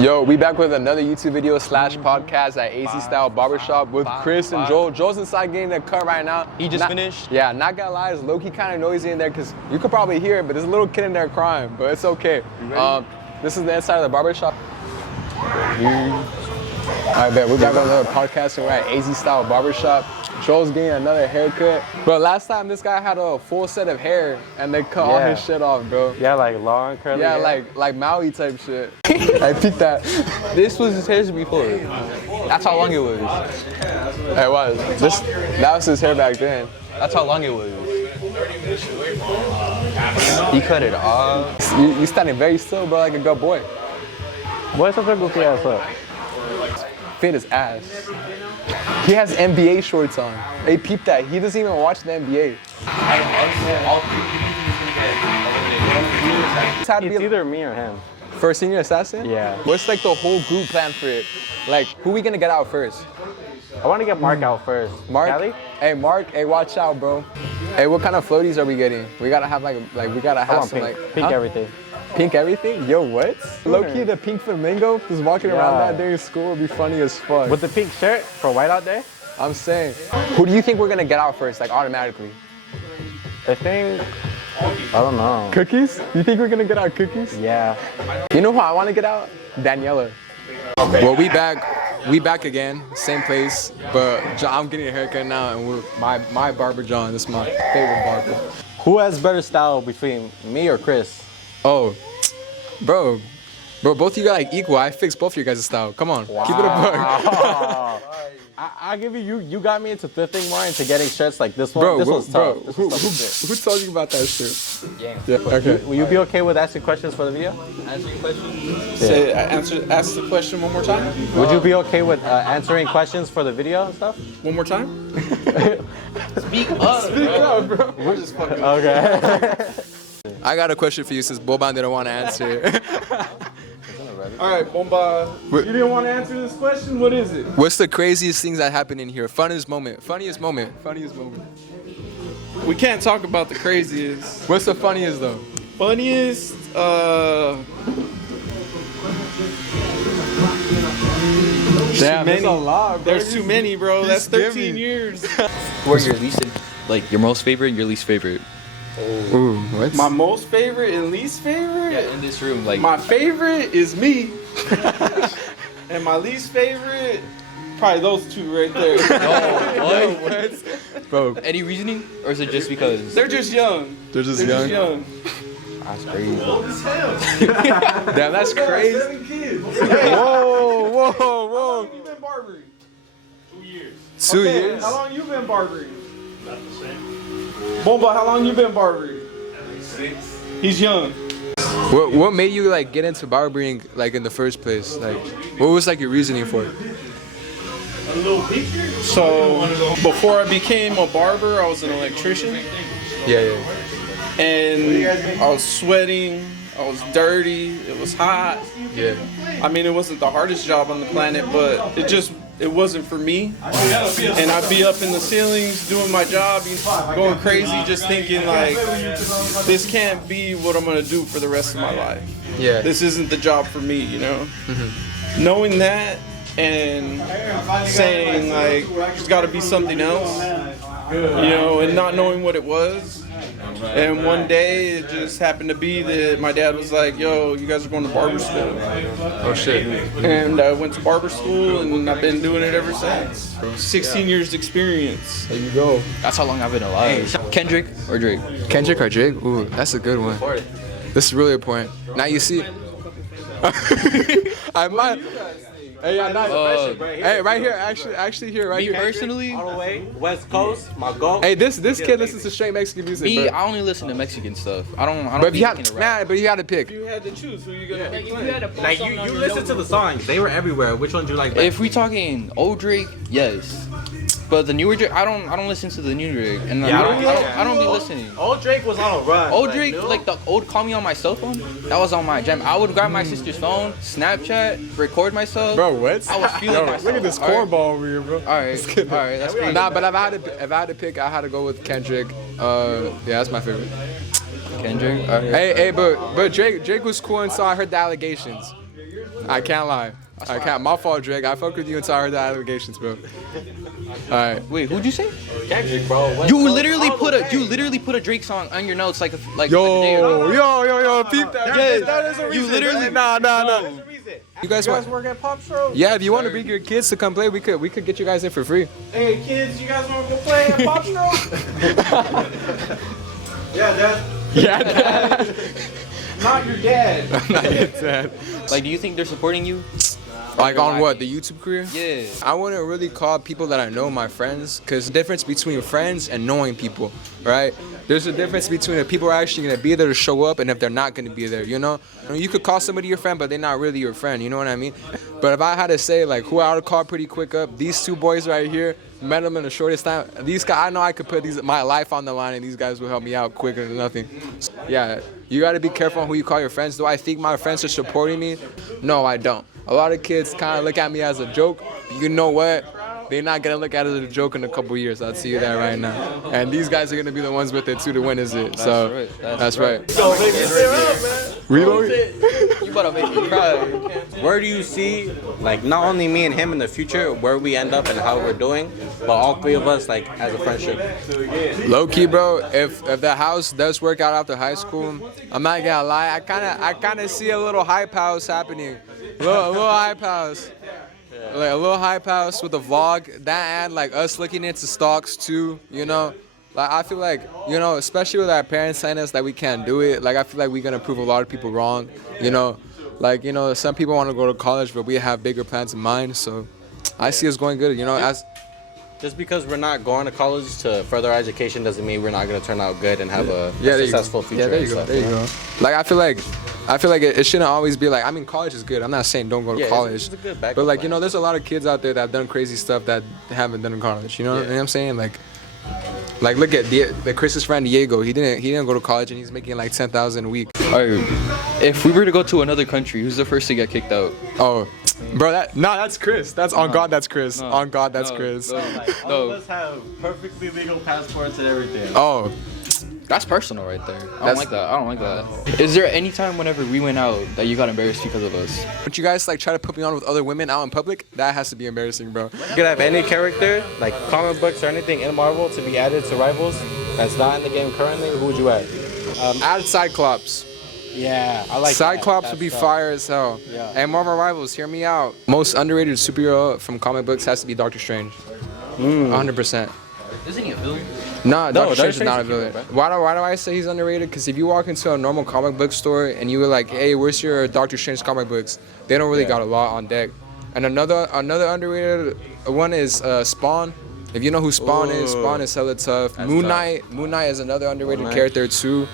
Yo, we back with another YouTube video / podcast at Az Style Barber Shop with Chris and Joel. Joel's inside getting a cut right now. He just finished? Yeah, not gonna lie, it's low-key kind of noisy in there because you could probably hear it, but there's a little kid in there crying, but it's okay. This is the inside of the barber shop. Alright, bet we're back on another podcast and we're at Az Style Barber Shop. Joel's getting another haircut. Bro, last time this guy had a full set of hair and they cut all his shit off, bro. Yeah, like long curly hair. like Maui type shit. I peeped that. This was his hair before. That's how long it was. It was. That was his hair back then. That's how long it was. He cut it off. You standing very still, bro, like a good boy. What's such a goofy ass up? Fit his ass. He has NBA shorts on. Hey, peep that. He doesn't even watch the NBA. It's either me or him. For Senior Assassin? Yeah. What's like the whole group plan for it? Like, who we gonna get out first? I want to get Mark out first. Mark? Callie? Hey, Mark. Hey, watch out, bro. Hey, what kind of floaties are we getting? We gotta have we gotta have some pink. like Pink everything. Pink everything? Yo, what? Low-key, the pink flamingo just walking around that during school would be funny as fuck. With the pink shirt for white out there? I'm saying. Who do you think we're gonna get out first, like automatically? I think, I don't know. Cookies? You think we're gonna get out cookies? Yeah. You know who I wanna get out? Daniela. Well, we back again, same place, but I'm getting a haircut now and my barber John, this is my favorite barber. Who has better style between me or Chris? Oh, bro, both of you got like equal. I fixed both of your guys' style. Come on, keep it a buck. I give you got me into thrifting more, into getting shirts like this one. Bro, this one's tough. Who told you about that shit? Yeah. Okay. Will you be okay with asking questions for the video? Answering questions? Ask the question one more time. Would you be okay with answering questions for the video and stuff? One more time. Speak up, bro. We're just fucking. Okay. I got a question for you since Boban didn't want to answer. All right, Bomba. You didn't want to answer this question? What is it? What's the craziest things that happened in here? Funniest moment. We can't talk about the craziest. What's the funniest though? Funniest, Damn, many. that's a lot, bro. There's too many, bro. That's 13 years. Where's your least, like your most favorite and your least favorite? Ooh, what? My most favorite and least favorite? Yeah, in this room, like. My favorite is me. And my least favorite, probably those two right there. Oh, what? Bro, any reasoning? Or is it just because? They're just young. they're just young. That's crazy. Damn, that's crazy. 7 kids. Whoa. How long you been barbering? 2 years. 2 years? How long you been barbering? Not the same. Bomba, how long you been barbering? 6. He's young. What made you like get into barbering like in the first place? Like, what was like your reasoning for it? A little picture. So before I became a barber, I was an electrician, Yeah. and I was sweating. I was dirty. It was hot. Yeah. I mean, it wasn't the hardest job on the planet, but it wasn't for me. And I'd be up in the ceilings doing my job, going crazy, just thinking like, this can't be what I'm gonna do for the rest of my life. Yeah. This isn't the job for me, you know? Knowing that and saying like, there's gotta be something else, you know, and not knowing what it was. And one day it just happened to be that my dad was like, yo, you guys are going to barber school. Oh shit. And I went to barber school and I've been doing it ever since. 16 years experience. There you go. That's how long I've been alive. Kendrick or Drake? Kendrick or Drake? Ooh, that's a good one. This is really a point. Now you see. I might. Hey, I'm not. Hey, right here, actually here, right Me here. personally, All the way, West Coast, my goal. Hey, this kid listens to straight Mexican music. me, bro. I only listen to Mexican stuff. I don't But be you looking had, to rap. but you had to pick. You had to choose who you gonna be playing. Like you listen to the songs. They were everywhere. Which one do you like better? If we talking old Drake, yes. But the newer Drake, I don't listen to the new Drake, and I don't be listening. Old Drake was on a run. Old Drake, like the old Call Me on My Cell Phone, that was on my jam. I would grab my sister's phone, Snapchat, record myself. Bro, what? I was feeling myself. Look at this cornball over here, bro. All right, that's crazy. Nah, but if I had to pick, I had to go with Kendrick. Yeah, that's my favorite. Kendrick. Hey, but Drake was cool until I heard the allegations. I can't lie. I can't. My fault, Drake. I fuck with you until I heard the allegations, bro. All right. Wait, who'd you say? Kendrick, bro. You literally put a Drake song on your notes like a day ago. Yo, peep that. That is a reason. You literally Nah. You guys want? work at Pop Show? Yeah, if you want to bring your kids to come play, we could get you guys in for free. Hey kids, you guys want to go play at Pop Show? Yeah, Yeah. not your dad. Not your dad. Like, do you think they're supporting you? Like on what, the YouTube career? Yeah. I wouldn't really call people that I know my friends, because the difference between friends and knowing people, right? There's a difference between if people are actually going to be there to show up and if they're not going to be there, you know? You could call somebody your friend, but they're not really your friend, you know what I mean? But if I had to say, like, who I would call pretty quick up, these two boys right here, met them in the shortest time. These guys, I know I could put my life on the line and these guys will help me out quicker than nothing. Yeah, you got to be careful on who you call your friends. Do I think my friends are supporting me? No, I don't. A lot of kids kind of look at me as a joke. You know what? They're not going to look at it as a joke in a couple years. I'll tell you that right now. And these guys are going to be the ones with it too to win, is it? So, that's right. Reload? You better make me cry. Where do you see, like, not only me and him in the future, where we end up and how we're doing, but all three of us, like, as a friendship? Low key, bro. If the house does work out after high school, I'm not gonna lie. I kind of see a little hype house happening. A little hype house. Like a little hype house with a vlog. That and like us looking into stocks too. You know. Like I feel like, you know, especially with our parents telling us that we can't do it. Like I feel like we're gonna prove a lot of people wrong. You know. Like, you know, some people want to go to college, but we have bigger plans in mind. So I see us going good. You know, as Just because we're not going to college to further our education doesn't mean we're not going to turn out good and have a there you successful go. future. Yeah, there you and go. stuff, There you go. Like I feel like it shouldn't always be like, I mean, college is good. I'm not saying don't go to Yeah, college. it's a good backup but like, plan. you know, there's a lot of kids out there that have done crazy stuff that haven't done in college. You know what I'm saying? Like look at the Chris's friend Diego. He didn't go to college and he's making like 10,000 a week. Alright, if we were to go to another country, who's the first to get kicked out? Oh, bro, that's Chris. That's on God, that's Chris. No. On God, that's No, Chris. no. All of us have perfectly legal passports and everything. Oh, That's personal right there. I don't like that. Is there any time whenever we went out that you got embarrassed because of us? but you guys like try to put me on with other women out in public? That has to be embarrassing, bro. You could have any character, like comic books or anything in Marvel, to be added to Rivals that's not in the game currently. Who would you add? Add Cyclops. Yeah, I like Cyclops would be fire as hell. Yeah. And Marvel Rivals, hear me out. Most underrated superhero from comic books has to be Doctor Strange. 100%. Isn't he a villain? Nah, Doctor Strange is Strange not a is a hero, villain. Why do I say he's underrated? Because if you walk into a normal comic book store and you were like, hey, where's your Doctor Strange comic books? They don't really got a lot on deck. And another underrated one is Spawn. If you know who Spawn is hella tough. Moon Knight is another underrated character too.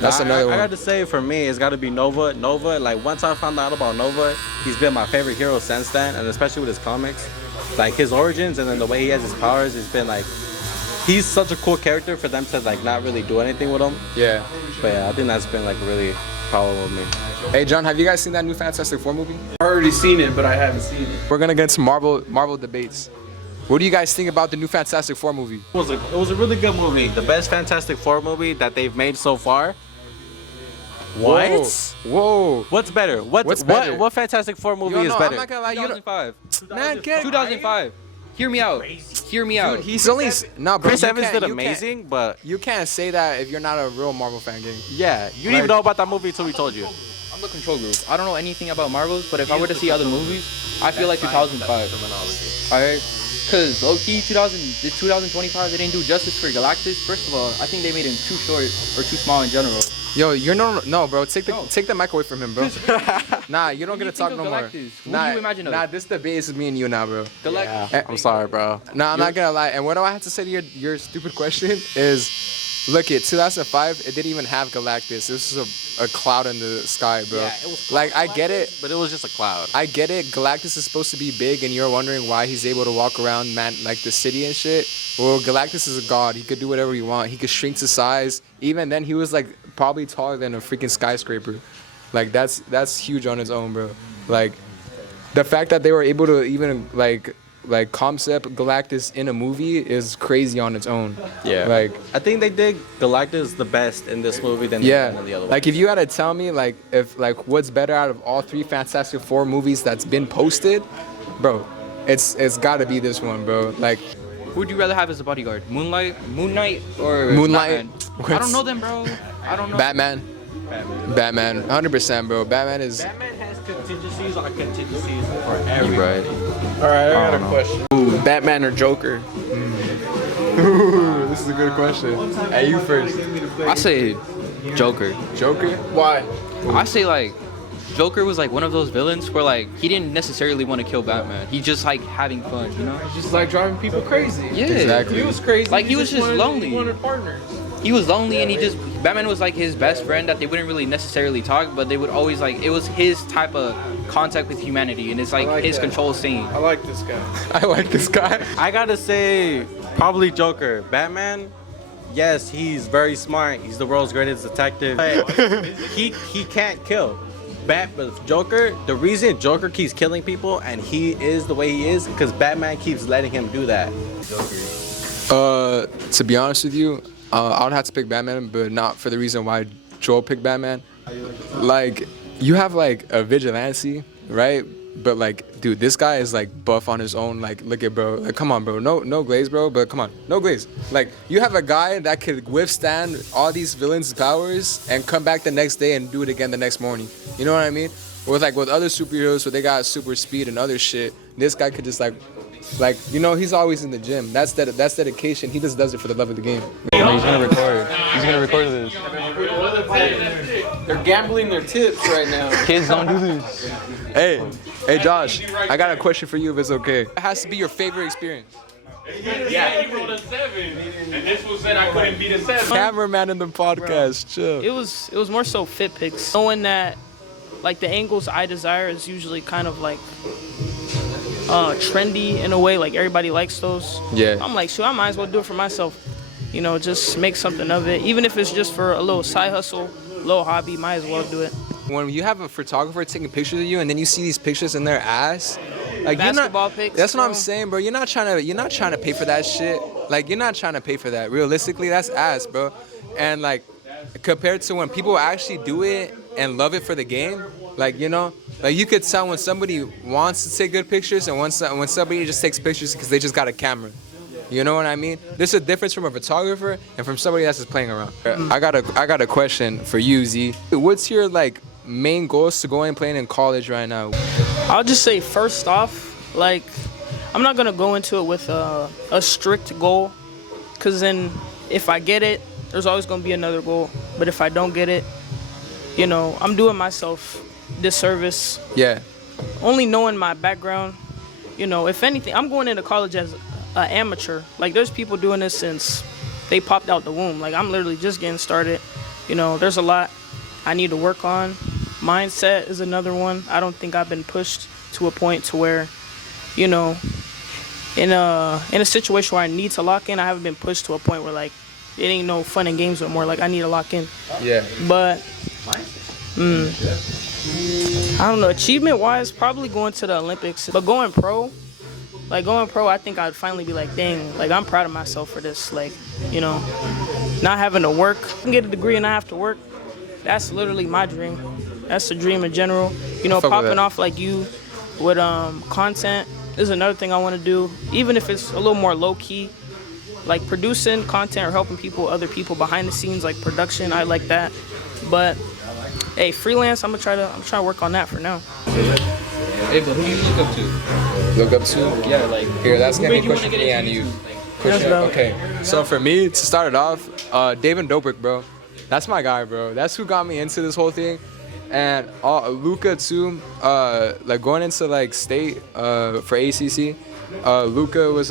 That's another I one. got to say, for me, it's got to be Nova. Nova, like, once I found out about Nova, he's been my favorite hero since then, and especially with his comics. Like, his origins and then the way he has his powers, it's been, like, he's such a cool character for them to, like, not really do anything with him. Yeah. But, yeah, I think that's been, like, really powerful with me. Hey, John, have you guys seen that new Fantastic Four movie? I already seen it, but I haven't seen it. We're going to get some Marvel debates. What do you guys think about the new Fantastic Four movie? It was a really good movie. The best Fantastic Four movie that they've made so far. What? Whoa. What's better? What's better? What Fantastic Four movie Yo, is no, better? I'm not gonna lie. You don't, 2005. man, get 2005. Hear me out. Hear me out. Dude, he's only no, bro. Chris you Evans can't- did you can't- amazing, but You can't say that if you're not a real Marvel fan, gang. yeah, you didn't even know about that movie until we told you. I'm the control group. I don't know anything about Marvels, but if I were to see other movies, I feel like 2005. Alright? Because low-key, 2025, they didn't do justice for Galactus. First of all, I think they made him too short or too small in general. Yo, you're no, bro. Take the mic away from him, bro. Nah, you don't When get you to talk think no of more. Galactus, who do you imagine of? Nah, this debate is me and you now, bro. Galactus. Yeah, I'm sorry, bro. Nah, I'm not gonna lie. And what do I have to say to your stupid question is, look, at 2005, it didn't even have Galactus. This is a cloud in the sky, bro. Yeah, it was like I get it. But it was just a cloud. I get it. Galactus is supposed to be big, and you're wondering why he's able to walk around, man, like the city and shit. Well, Galactus is a god. He could do whatever he want. He could shrink to size. Even then, he was like probably taller than a freaking skyscraper. Like that's huge on its own, bro. Like the fact that they were able to even like like concept Galactus in a movie is crazy on its own. Yeah. Like I think they did Galactus the best in this movie than yeah, any of the other like ones. if you had to tell me like if like what's better out of all 3 Fantastic Four movies that's been posted, bro, it's got to be this one, bro. Like Who would you rather have as a bodyguard? Moon Knight, or Moonlight? Batman? I don't know them, bro. I don't know. Batman, 100%, bro. Batman is Batman has contingencies on contingencies for everything. right. All right, I got a question. Ooh, Batman or Joker? Ooh, this is a good question. Hey, you first. I say Joker. Joker? Why? I say like Joker was like one of those villains where like he didn't necessarily want to kill Batman. He just like having fun, you know? Just like driving people crazy. Yeah. Exactly. He was crazy. Like, he was just lonely. He wanted partners. He was lonely and Batman was like his best friend that they wouldn't really necessarily talk, but they would always like, it was his type of contact with humanity and it's like his that. control scene. I like this guy. I like this guy. I gotta say, probably Joker. Batman, yes, he's very smart. He's the world's greatest detective. But he can't kill. But Joker, the reason Joker keeps killing people and he is the way he is, because Batman keeps letting him do that. To be honest with you, I would have to pick Batman, but not for the reason why Joel picked Batman. Like, you have like a vigilante, right? But like, dude, this guy is like buff on his own. Like, look at bro. Like, come on, bro. No glaze, bro. But come on, no glaze. Like, you have a guy that could withstand all these villains' powers and come back the next day and do it again the next morning. You know what I mean? With other superheroes where they got super speed and other shit, this guy could just like, you know, he's always in the gym. That's dedication. He just does it for the love of the game. He's gonna record. He's gonna record this. They're gambling their tips right now. Kids don't do this. Hey, Josh, I got a question for you if it's okay. It has to be your favorite experience. Yeah, you rolled a 7, and this one said I couldn't beat a 7. Cameraman in the podcast, chill. It was more so fit pics. Knowing that like the angles I desire is usually kind of like trendy in a way, like everybody likes those. Yeah. I'm like, shoot, I might as well do it for myself. You know, just make something of it. Even if it's just for a little side hustle, little hobby, might as well do it. When you have a photographer taking pictures of you and then you see these pictures in their ass, like Basketball pics, that's what I'm bro. saying, bro. You're not trying to pay for that shit. Like, you're not trying to pay for that. Realistically, that's ass, bro. And like, compared to when people actually do it and love it for the game, like, you know, like you could tell when somebody wants to take good pictures and when somebody just takes pictures because they just got a camera. You know what I mean? There's a difference from a photographer and from somebody that's just playing around. I got a question for you, Z. What's your like main goals to going and playing in college right now? I'll just say first off, like, I'm not gonna go into it with a strict goal, cause then if I get it, there's always gonna be another goal. But if I don't get it, you know, I'm doing myself disservice. Yeah. Only knowing my background, you know, if anything, I'm going into college as an amateur. Like, there's people doing this since they popped out the womb. Like, I'm literally just getting started. You know, there's a lot I need to work on. Mindset is another one. I don't think I've been pushed to a point to where, you know, in a situation where I need to lock in, I haven't been pushed to a point where like it ain't no fun and games no more. Like, I need to lock in. Yeah. But I don't know, achievement wise, probably going to the Olympics. But going pro, I think I'd finally be like, dang, like, I'm proud of myself for this. Like, you know, not having to work, get a degree and not have to work. That's literally my dream. That's the dream in general. You know, Fuck with popping that. off like you with content is another thing I want to do. Even if it's a little more low key, like producing content or helping other people behind the scenes, like production, I like that. But hey, freelance, I'm trying to work on that for now. Hey, but who do you look up to? Look up to? Yeah, like. Here, that's gonna be a who made question you for wanna me get and into you. YouTube? Question. bro. Okay. So for me, to start it off, David Dobrik, bro. That's my guy, bro. That's who got me into this whole thing. And Luca too, like going into like state for ACC, Luca was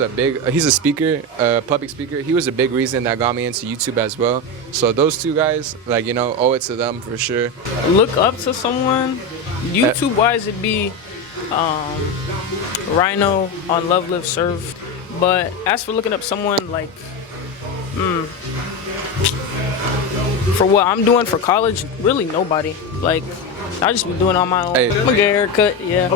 he's a speaker, public speaker. He was a big reason that got me into YouTube as well. So those two guys, like, you know, owe it to them for sure. Look up to someone, YouTube wise, it'd be Rhino on Love Live Serve. But as for looking up someone like for what I'm doing for college, really nobody. Like, I just be doing on my own. Hey. I'm gonna get a haircut, yeah.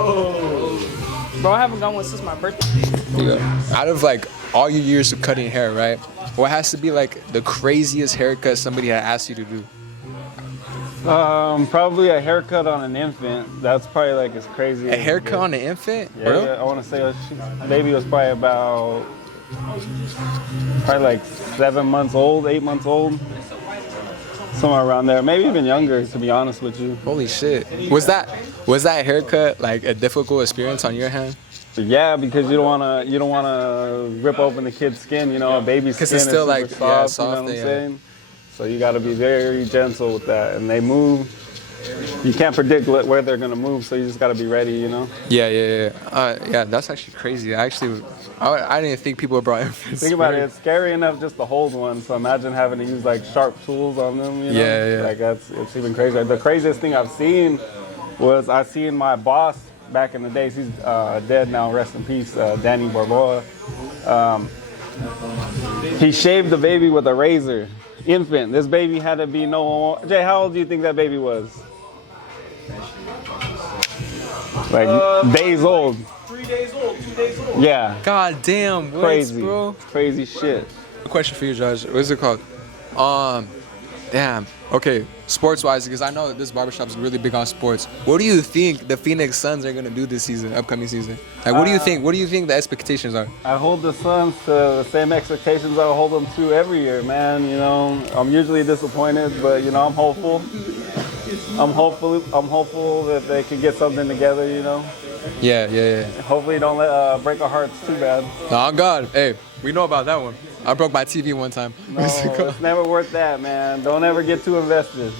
Bro, I haven't got one since my birthday. Yeah. Out of like all your years of cutting hair, right? What has to be like the craziest haircut somebody had asked you to do? Probably a haircut on an infant. That's probably like as crazy. A haircut on an infant? Yeah, Bro? yeah, I want to say baby was probably like 7 months old, 8 months old, somewhere around there. Maybe even younger, to be honest with you. Holy shit. Was that haircut like a difficult experience on your hand? Yeah, because you don't wanna rip open the kid's skin. You know, a baby's skin it's still is like, super yeah, soft. You know soft, what I'm yeah. saying? So you got to be very gentle with that, and they move. You can't predict where they're gonna move, so you just got to be ready. You know. Yeah. Yeah, that's actually crazy. I didn't think people brought infants. Think about it. It's scary enough just to hold one. So imagine having to use like sharp tools on them. You know? Yeah. Like it's even crazier. The craziest thing I've seen was I seen my boss back in the days. He's dead now. Rest in peace, Danny Barboa. He shaved the baby with a razor. Infant. This baby had to be Jay, how old do you think that baby was? Like days old. 3 days old, 2 days old. Yeah. God damn, what, Crazy, bro? Crazy shit. A question for you, Josh. What's it called? Damn. Okay, sports-wise, because I know that this barbershop is really big on sports. What do you think the Phoenix Suns are gonna do this season, upcoming season? Like, what do you think? What do you think the expectations are? I hold the Suns to the same expectations I hold them to every year, man. You know, I'm usually disappointed, but you know, I'm hopeful. I'm hopeful that they can get something together. You know. Yeah. Hopefully, don't break our hearts too bad. Oh God, hey, we know about that one. I broke my TV one time. No, it's never worth that, man. Don't ever get too invested.